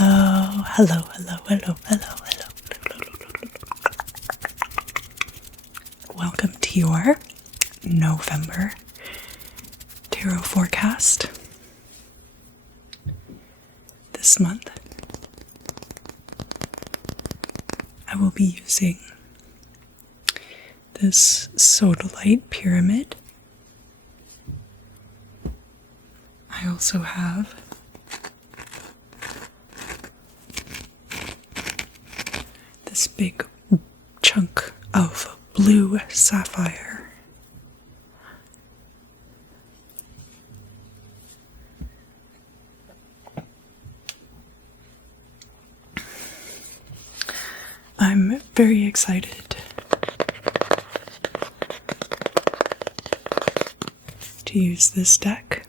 Hello, hello, hello, hello, hello, hello. Welcome to your November tarot forecast. This month, I will be using this sodalite pyramid. I also have this big chunk of blue sapphire. I'm very excited to use this deck,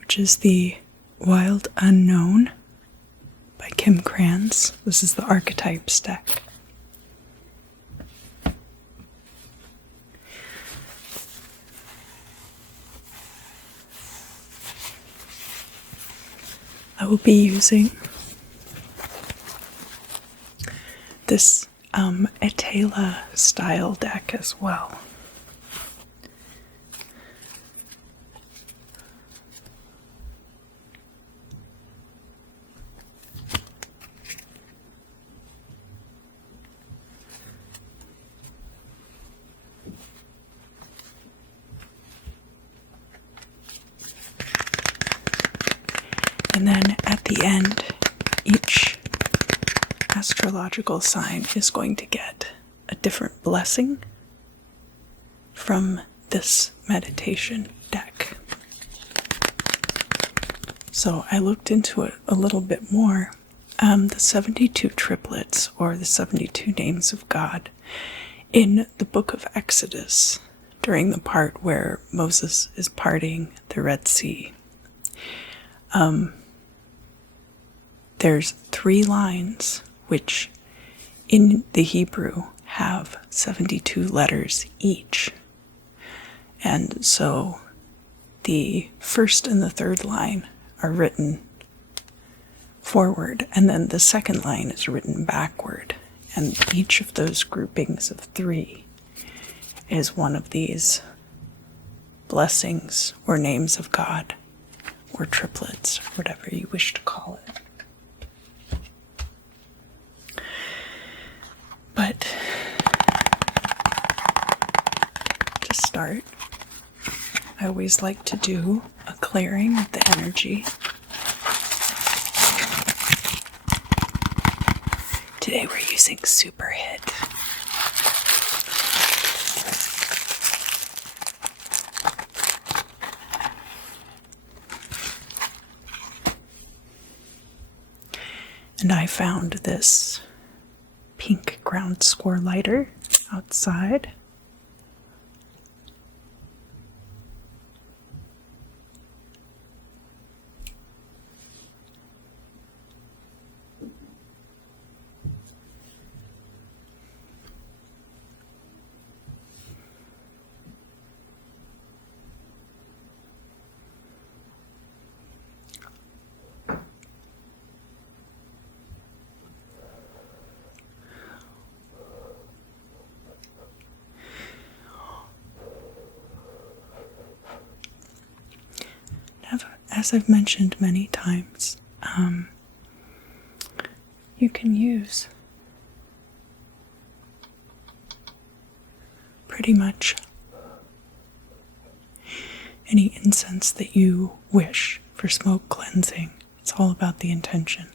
which is the Wild Unknown by Krans. This is the Archetypes deck. I will be using this Etteilla style deck as well. And then at the end, each astrological sign is going to get a different blessing from this meditation deck. So I looked into it a little bit more. The 72 triplets, or the 72 names of God, in the book of Exodus, during the part where Moses is parting the Red Sea. There's 3 lines which in the Hebrew have 72 letters each. And so the first and the third line are written forward, and then the second line is written backward. And each of those groupings of 3 is one of these blessings or names of God, or triplets, or whatever you wish to call it. But to start, I always like to do a clearing of the energy. Today we're using Super Hit. And I found this pink ground score lighter outside. As I've mentioned many times, you can use pretty much any incense that you wish for smoke cleansing. It's all about the intention.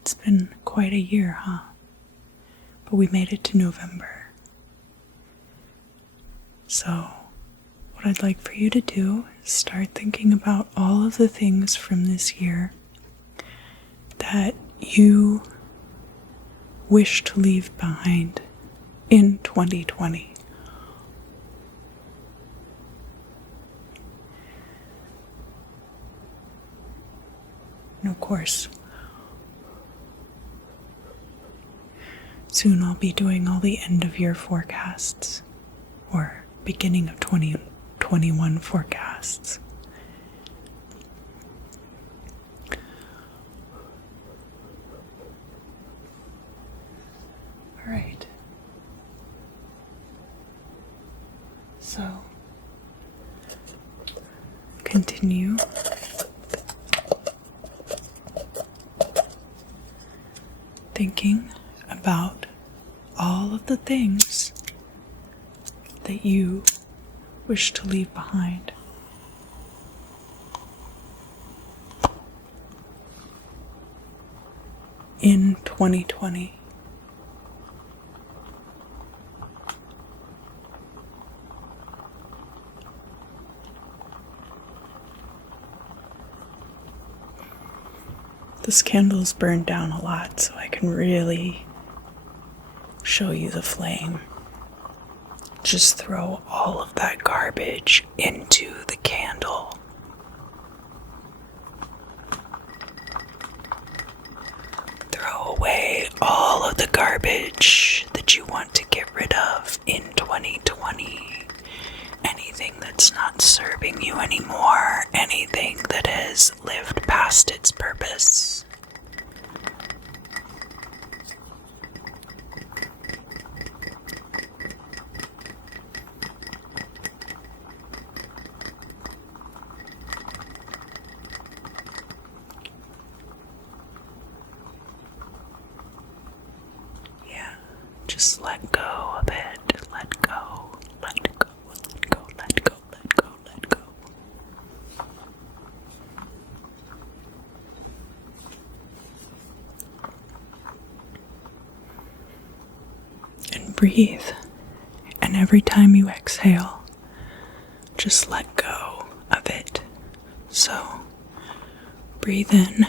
It's been quite a year, huh? But we made it to November. So, what I'd like for you to do is start thinking about all of the things from this year that you wish to leave behind in 2020. And of course, Soon I'll be doing all the end of year forecasts, or beginning of 2021 forecasts. All right. So, continue thinking about all of the things that you wish to leave behind. In 2020. This candle's burned down a lot, so I can really show you the flame. Just throw all of that garbage into the candle. Throw away all of the garbage that you want to get rid of in 2020. Anything that's not serving you anymore, anything that has lived past its purpose. Yeah, just let go of it. Let go. Let go. Let go. Let go. Let go. Let go. And breathe. And every time you exhale, just let go of it. So, breathe in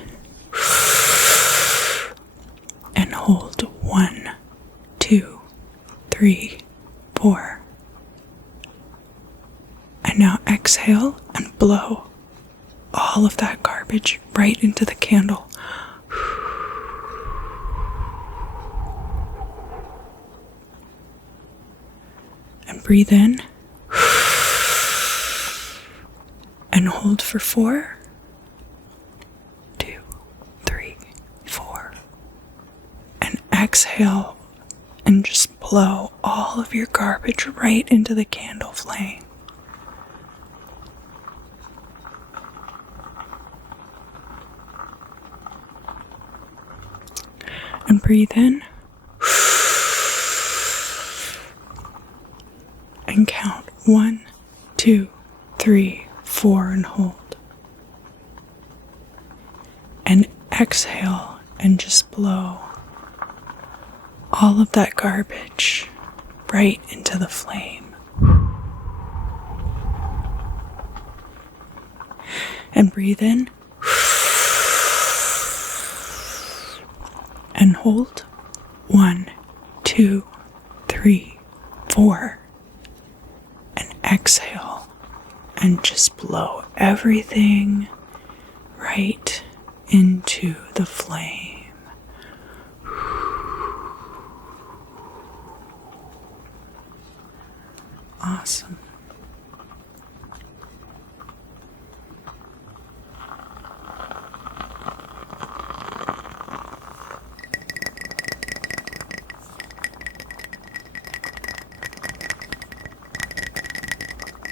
and hold 1, 2, 3, 4. And now exhale and blow all of that garbage right into the candle. And breathe in and hold for 4, 2, 3, 4. And exhale and just blow all of your garbage right into the candle flame. And breathe in and count 1, 2, 3, 4 and hold. And exhale and just blow all of that garbage right into the flame. And breathe in and hold 1, 2, 3, 4. And exhale and just blow everything right into the flame. Awesome.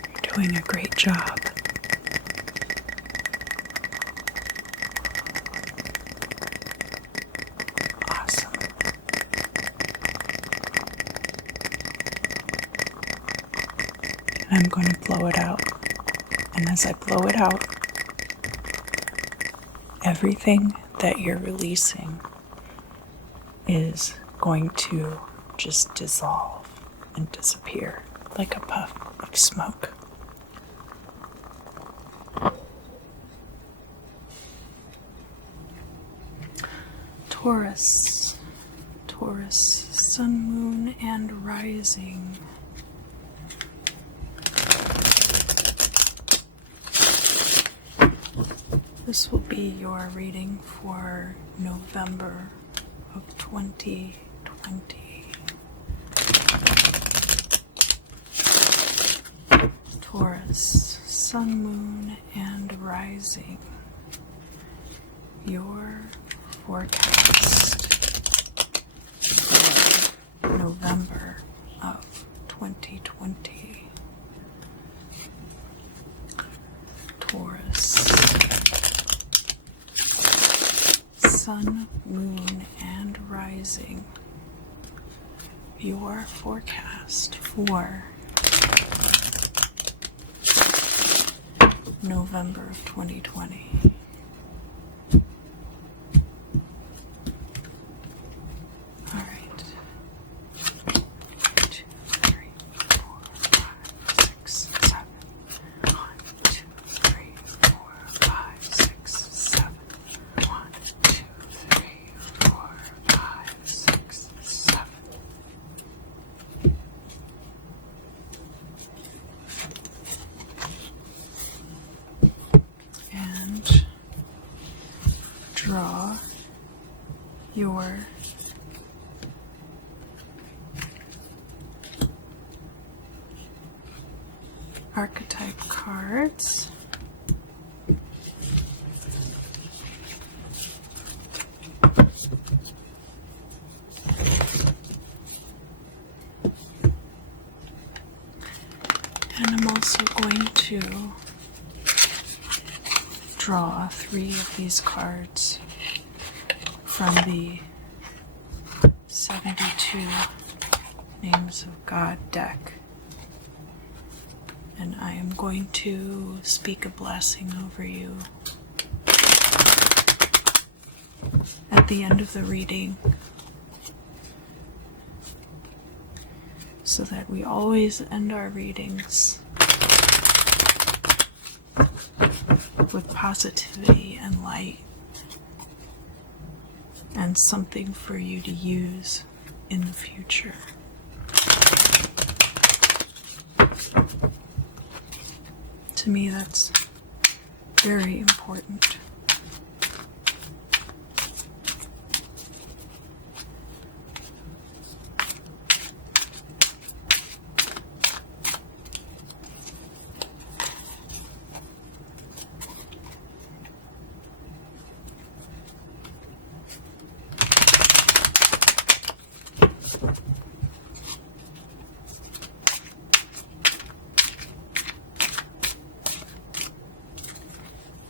You're doing a great job. Awesome. And I'm going to blow it out. And as I blow it out, everything that you're releasing is going to just dissolve and disappear like a puff of smoke. Taurus, Sun, Moon, and Rising. This will be your reading for November of 2020. 2020. Taurus, sun, moon, and rising. Your forecast for November of 2020. Taurus, sun, moon, and rising. Your forecast for November of 2020. All right. 2, 3, 4, 5, 6, 7. 1, 2, 3, 4, 5, 6, 7. 1, 2, 3, 4, 5, 6, 7. And draw your archetype cards. And I'm also going to draw 3 of these cards from the 72 Names of God deck. And I am going to speak a blessing over you at the end of the reading, so that we always end our readings with positivity and light and something for you to use in the future. To me, that's very important.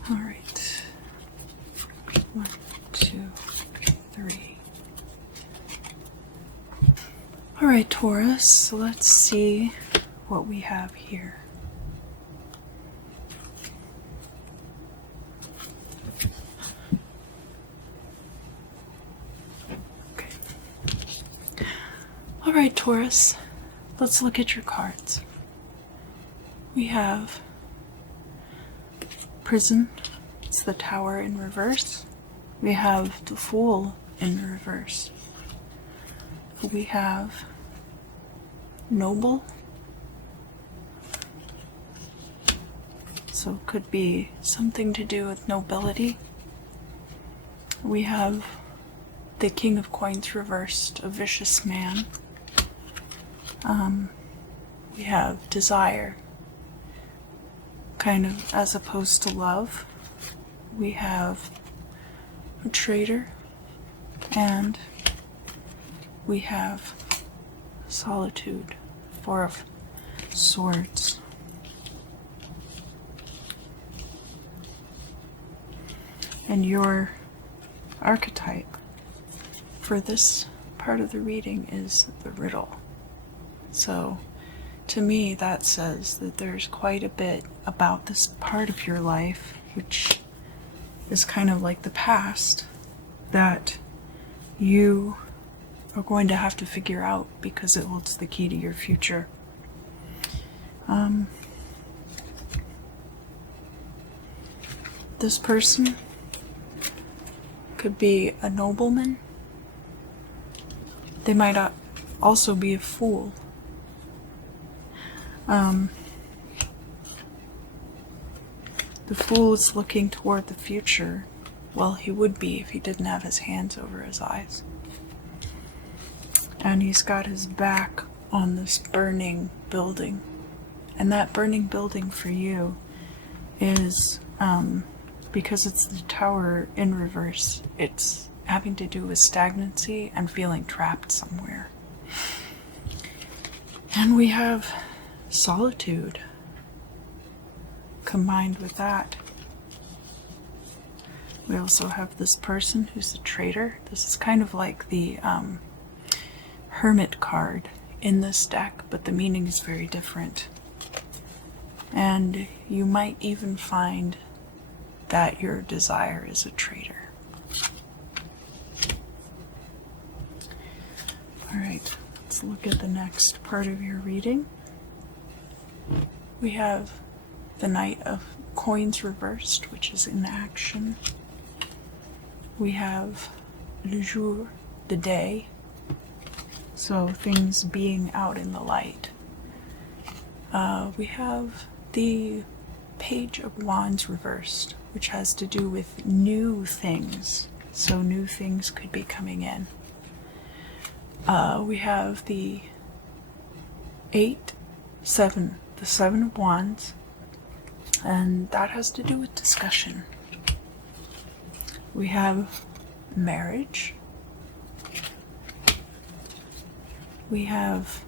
All right. 1, 2, 3. All right, Taurus, let's see what we have here. Okay. All right, Taurus, let's look at your cards. We have Prison, it's the Tower in reverse. We have the Fool in reverse. We have Noble. So it could be something to do with nobility. We have the King of Coins reversed, a vicious man. We have Desire, kind of as opposed to love. We have a Traitor, and we have Solitude, 4 of Swords. And your archetype for this part of the reading is the Riddle. So to me, that says that there's quite a bit about this part of your life, which is kind of like the past, that you are going to have to figure out because it holds the key to your future. This person could be a nobleman. They might also be a fool. The fool is looking toward the future. Well, he would be if he didn't have his hands over his eyes. And he's got his back on this burning building. And that burning building for you is, because it's the tower in reverse, it's having to do with stagnancy and feeling trapped somewhere. And we have solitude combined with that. We also have this person who's a traitor. This is kind of like the hermit card in this deck, but the meaning is very different. And you might even find that your desire is a traitor. Alright, let's look at the next part of your reading. We have the Knight of Coins reversed, which is in action. We have le jour, the day, so things being out in the light. We have the Page of Wands reversed, which has to do with new things, so new things could be coming in. We have the 7, the 7 of Wands, and that has to do with discussion. We have marriage. We have,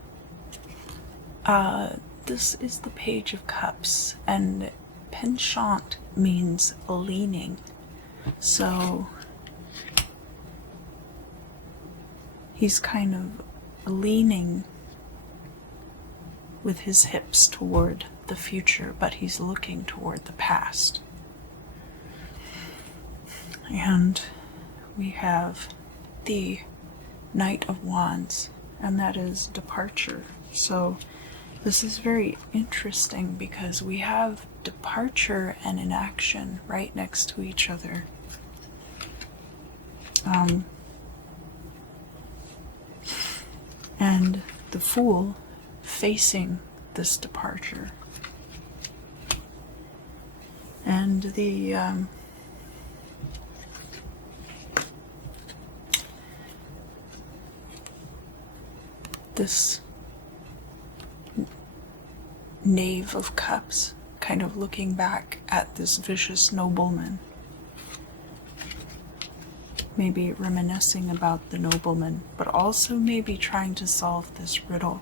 this is the Page of Cups, and penchant means leaning. So he's kind of leaning with his hips toward the future, but he's looking toward the past. And we have the Knight of Wands, and that is departure. So this is very interesting because we have departure and inaction right next to each other. And the Fool facing this departure. And the this Knave of Cups, kind of looking back at this vicious nobleman. Maybe reminiscing about the nobleman, but also maybe trying to solve this riddle.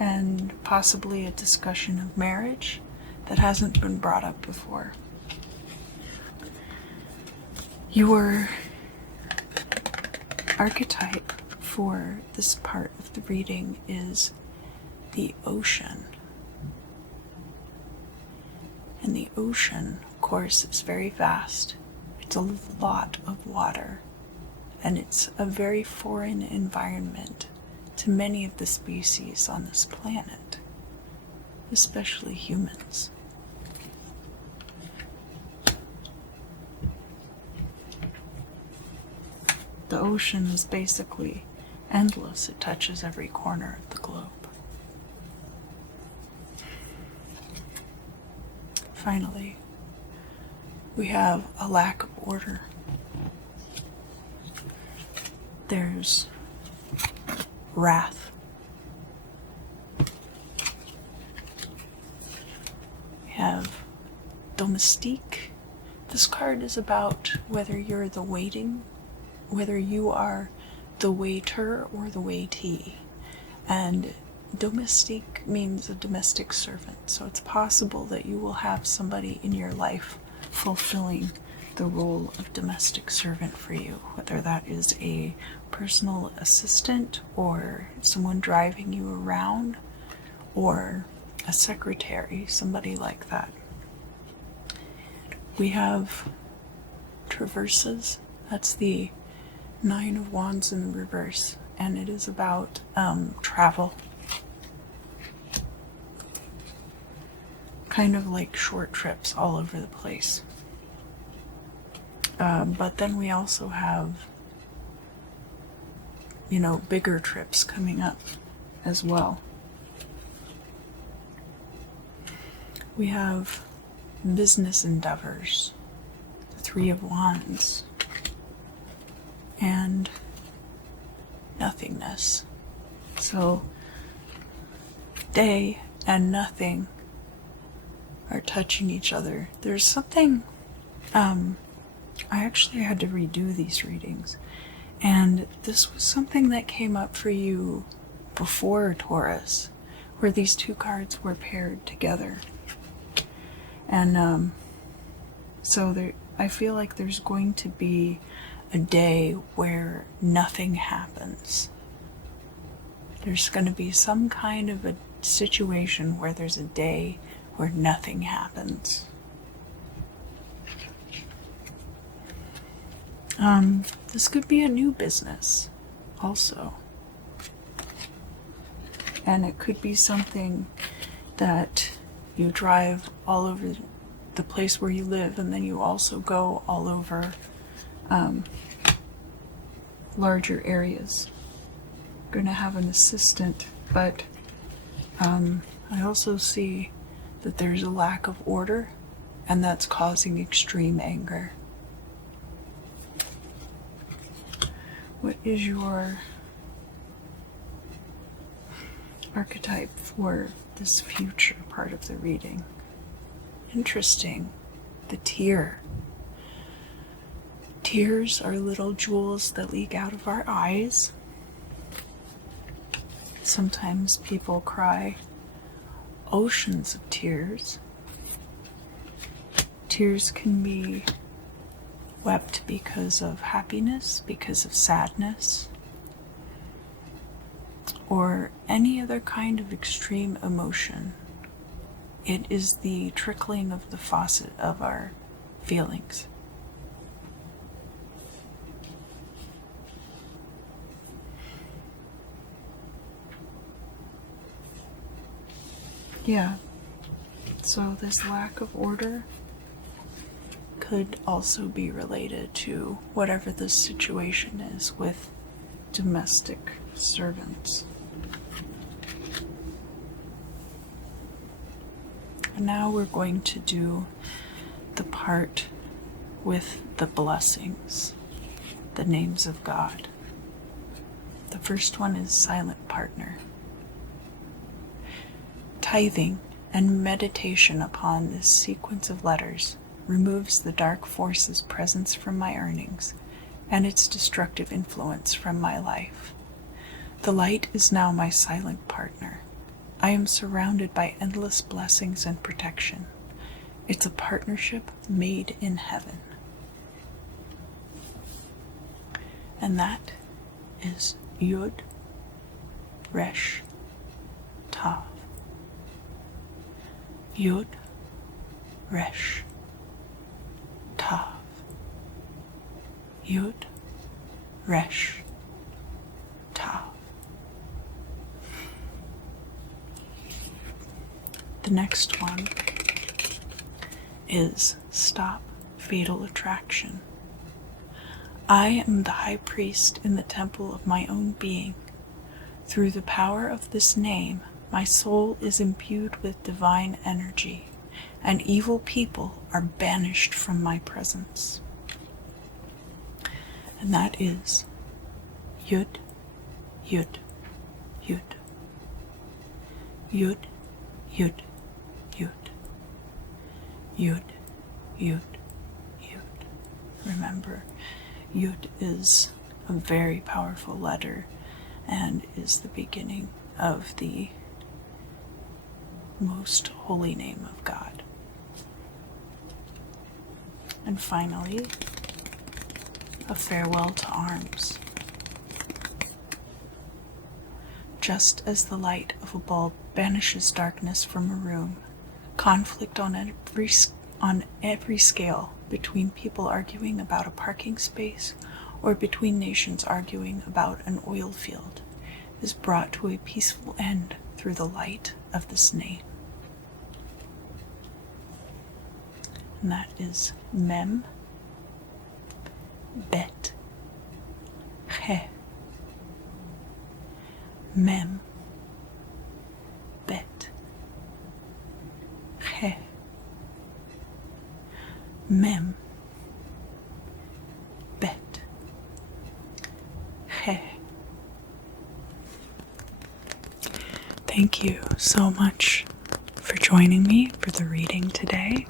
And possibly a discussion of marriage that hasn't been brought up before. Your archetype for this part of the reading is the ocean. And the ocean, of course, is very vast. It's a lot of water, and it's a very foreign environment to many of the species on this planet, especially humans. The ocean is basically endless. It touches every corner of the globe. Finally, we have a lack of order. There's wrath. We have domestique. This card is about whether you're the waiting, whether you are the waiter or the waitee. And domestique means a domestic servant, so it's possible that you will have somebody in your life fulfilling the role of domestic servant for you, whether that is a personal assistant or someone driving you around or a secretary, somebody like that. We have traverses. That's the 9 of Wands in reverse, and it is about travel. Kind of like short trips all over the place. But then we also have, bigger trips coming up as well. We have business endeavors, the Three of Wands and nothingness. So day and nothing are touching each other. There's something, I actually had to redo these readings, and this was something that came up for you before Taurus, where these two cards were paired together. And so there, I feel like there's going to be a day where nothing happens. There's going to be some kind of a situation where there's a day where nothing happens. This could be a new business also. And it could be something that you drive all over the place where you live, and then you also go all over larger areas. You're going to have an assistant, but I also see that there's a lack of order, and that's causing extreme anger. What is your archetype for this future part of the reading? Interesting. The tear. Tears are little jewels that leak out of our eyes. Sometimes people cry oceans of tears. Tears can be wept because of happiness, because of sadness, or any other kind of extreme emotion. It is the trickling of the faucet of our feelings. Yeah, so this lack of order could also be related to whatever the situation is with domestic servants. And now we're going to do the part with the blessings, the names of God. The first one is silent partner. Tithing and meditation upon this sequence of letters removes the dark force's presence from my earnings and its destructive influence from my life. The light is now my silent partner. I am surrounded by endless blessings and protection. It's a partnership made in heaven. And that is Yud, Resh, Tav. Yud, Resh, Tav. Yud, Resh, Tav. The next one is Stop Fatal Attraction. I am the high priest in the temple of my own being. Through the power of this name, my soul is imbued with divine energy, and evil people are banished from my presence. And that is Yud, Yud, Yud. Yud, Yud, Yud. Yud, Yud, Yud. Remember, Yud is a very powerful letter and is the beginning of the most holy name of God. And finally, a farewell to arms. Just as the light of a bulb banishes darkness from a room, conflict on every scale, between people arguing about a parking space or between nations arguing about an oil field, is brought to a peaceful end through the light of this name. And that is Mem, Bet, He. Mem, Bet, He. Mem, Thank you so much for joining me for the reading today.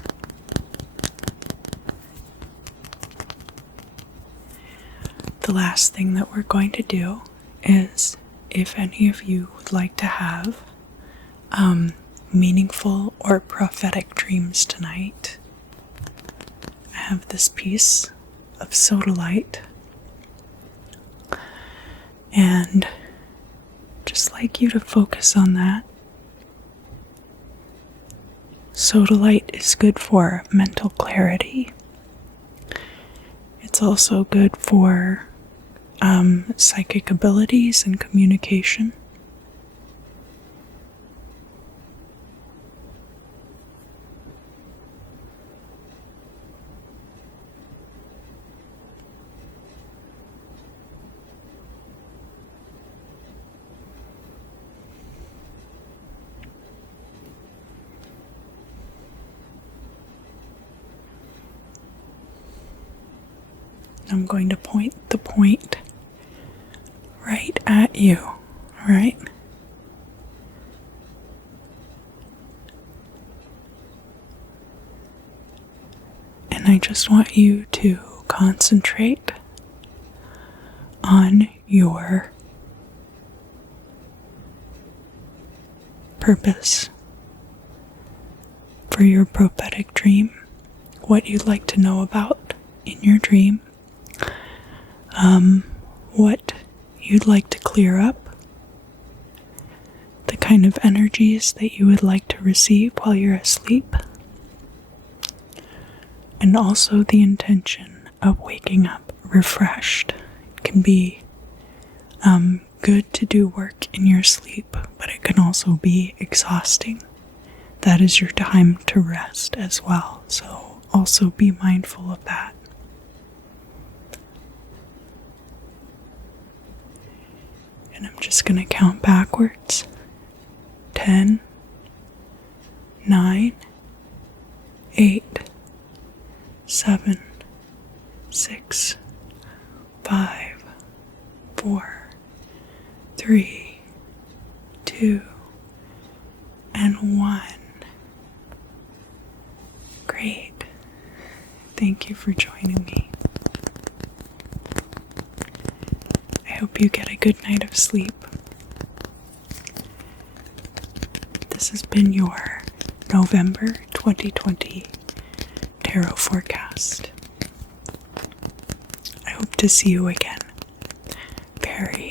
The last thing that we're going to do is, if any of you would like to have meaningful or prophetic dreams tonight, I have this piece of sodalite, and just like you to focus on that. Sodalite is good for mental clarity. It's also good for psychic abilities and communication. I'm going to point the point right at you, alright? And I just want you to concentrate on your purpose for your prophetic dream, what you'd like to know about in your dream, what you'd like to clear up, the kind of energies that you would like to receive while you're asleep, and also the intention of waking up refreshed. It can be good to do work in your sleep, but it can also be exhausting. That is your time to rest as well, so also be mindful of that. And I'm just going to count backwards. 10, 9, 8, 7, 6, 5, 4, 3, 2, and 1. Great. Thank you for joining me. I hope you get a good night of sleep. This has been your November 2020 Tarot Forecast. I hope to see you again very